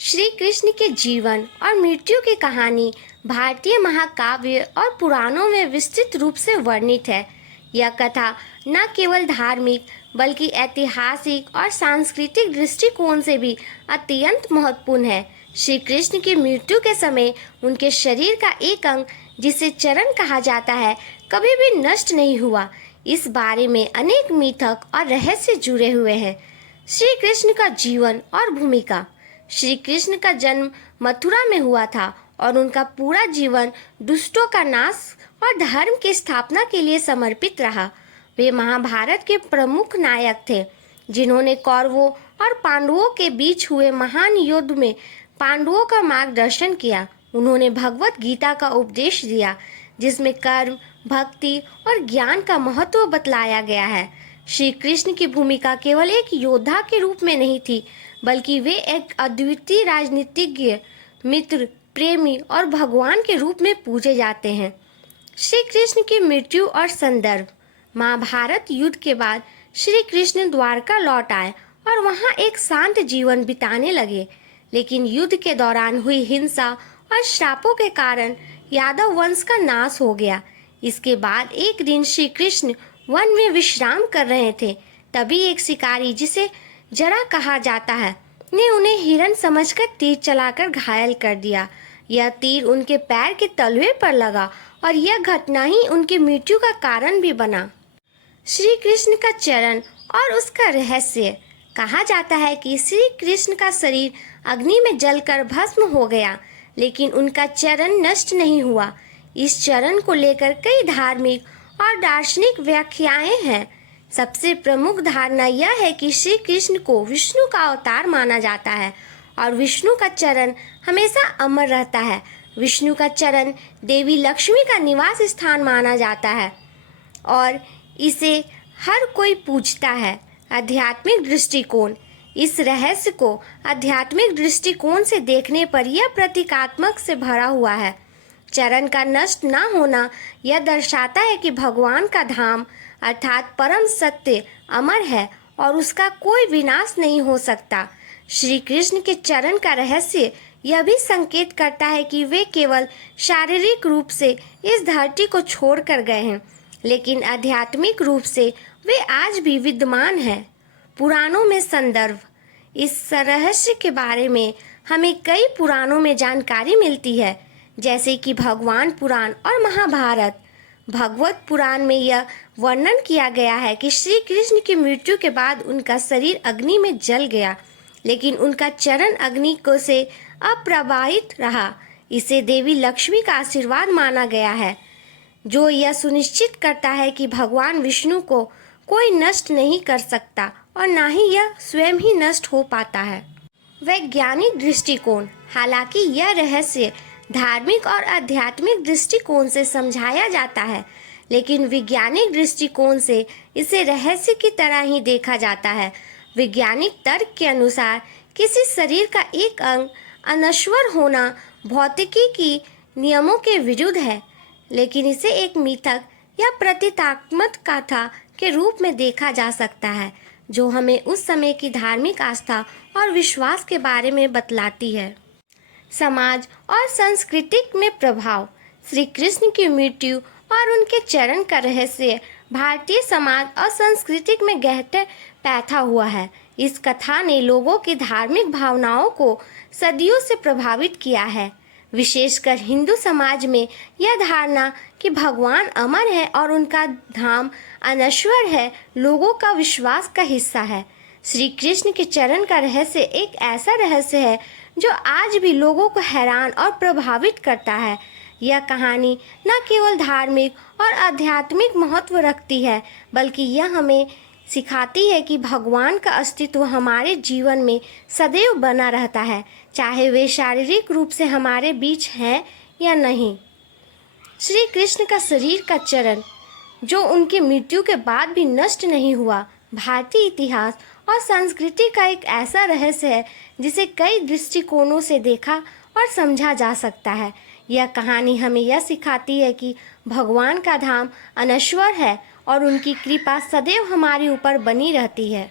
श्री कृष्ण के जीवन और मृत्यु की कहानी भारतीय महाकाव्य और पुराणों में विस्तृत रूप से वर्णित है। यह कथा न केवल धार्मिक बल्कि ऐतिहासिक और सांस्कृतिक दृष्टिकोण से भी अत्यंत महत्वपूर्ण है। श्री कृष्ण की मृत्यु के समय उनके शरीर का एक अंग, जिसे चरण कहा जाता है, कभी भी नष्ट नहीं हुआ। इस बारे में अनेक मिथक और रहस्य जुड़े हुए हैं। श्री कृष्ण का जीवन और भूमिका। श्री कृष्ण का जन्म मथुरा में हुआ था और उनका पूरा जीवन दुष्टों का नाश और धर्म की स्थापना के लिए समर्पित रहा। वे महाभारत के प्रमुख नायक थे, जिन्होंने कौरवों और पांडवों के बीच हुए महान युद्ध में पांडवों का मार्गदर्शन किया। उन्होंने भगवत गीता का उपदेश दिया, जिसमें कर्म, भक्ति और ज्ञान का महत्व बतलाया गया है। श्री कृष्ण की भूमिका केवल एक योद्धा के रूप में नहीं थी, बल्कि वे एक अद्वितीय राजनीतिज्ञ, मित्र, प्रेमी और भगवान के रूप में पूजे जाते हैं। श्री कृष्ण की मृत्यु और संदर्भ। महाभारत युद्ध के बाद श्री कृष्ण द्वारका लौट आए और वहां एक शांत जीवन बिताने लगे। लेकिन युद्ध के दौरान हुई हिंसा और श्रापों के कारण यादव वंश का नाश हो गया। इसके बाद एक दिन श्री कृष्ण वन में विश्राम कर रहे थे। तभी एक शिकारी, जिसे जरा कहा जाता है, ने उन्हें हिरण समझकर तीर चलाकर घायल कर दिया। यह तीर उनके पैर के तलवे पर लगा और यह घटना ही उनकी मृत्यु का कारण भी बना। श्री कृष्ण का चरण और उसका रहस्य। कहा जाता है कि श्री कृष्ण का शरीर अग्नि में जलकर भस्म हो गया, लेकिन उनका चरण नष्ट नहीं हुआ। इस चरण को लेकर कई धार्मिक और दार्शनिक व्याख्याएं हैं। सबसे प्रमुख धारणा यह है कि श्री कृष्ण को विष्णु का अवतार माना जाता है और विष्णु का चरण हमेशा अमर रहता है। विष्णु का चरण देवी लक्ष्मी का निवास स्थान माना जाता है और इसे हर कोई पूजता है। आध्यात्मिक दृष्टिकोण। इस रहस्य को आध्यात्मिक दृष्टिकोण से देखने पर यह प्रतीकात्मक से भरा हुआ है। चरण का नष्ट न होना यह दर्शाता है कि भगवान का धाम अर्थात परम सत्य अमर है और उसका कोई विनाश नहीं हो सकता। श्री कृष्ण के चरण का रहस्य यह भी संकेत करता है कि वे केवल शारीरिक रूप से इस धरती को छोड़कर गए हैं, लेकिन आध्यात्मिक रूप से वे आज भी विद्यमान हैं। पुराणों में संदर्भ। इस रहस्य के बारे में हमें कई पुराणों में जानकारी मिलती है, जैसे कि भगवान पुराण और महाभारत। भगवत पुराण में यह वर्णन किया गया है कि श्री कृष्ण की मृत्यु के बाद उनका शरीर अग्नि में जल गया, लेकिन उनका चरण अग्नि को से अप्रभावित रहा। इसे देवी लक्ष्मी का आशीर्वाद माना गया है, जो यह सुनिश्चित करता है कि भगवान विष्णु को कोई नष्ट नहीं कर सकता और ना ही यह स्वयं ही नष्ट हो पाता है। वैज्ञानिक दृष्टिकोण। हालांकि यह रहस्य धार्मिक और आध्यात्मिक दृष्टिकोण से समझाया जाता है, लेकिन वैज्ञानिक दृष्टिकोण से इसे रहस्य की तरह ही देखा जाता है। वैज्ञानिक तर्क के अनुसार किसी शरीर का एक अंग अनश्वर होना भौतिकी की नियमों के विरुद्ध है, लेकिन इसे एक मिथक या प्रतीकात्मक कथा के रूप में देखा जा सकता है, जो हमें उस समय की धार्मिक आस्था और विश्वास के बारे में बतलाती है। समाज और संस्कृति में प्रभाव। श्री कृष्ण की मृत्यु और उनके चरण का रहस्य भारतीय समाज और संस्कृति में गहरे पैठा हुआ है। इस कथा ने लोगों की धार्मिक भावनाओं को सदियों से प्रभावित किया है। विशेषकर हिंदू समाज में यह धारणा कि भगवान अमर है और उनका धाम अनश्वर है, लोगों का विश्वास का हिस्सा है। श्री कृष्ण के चरण का रहस्य एक ऐसा रहस्य है जो आज भी लोगों को हैरान और प्रभावित करता है। यह कहानी न केवल धार्मिक और आध्यात्मिक महत्व रखती है, बल्कि यह हमें सिखाती है कि भगवान का अस्तित्व हमारे जीवन में सदैव बना रहता है, चाहे वे शारीरिक रूप से हमारे बीच हैं या नहीं। श्री कृष्ण का शरीर का चरण, जो उनकी मृत्यु के बाद भी नष्ट नहीं हुआ, भारतीय इतिहास और संस्कृति का एक ऐसा रहस्य है जिसे कई दृष्टिकोणों से देखा और समझा जा सकता है। यह कहानी हमें यह सिखाती है कि भगवान का धाम अनश्वर है और उनकी कृपा सदैव हमारे ऊपर बनी रहती है।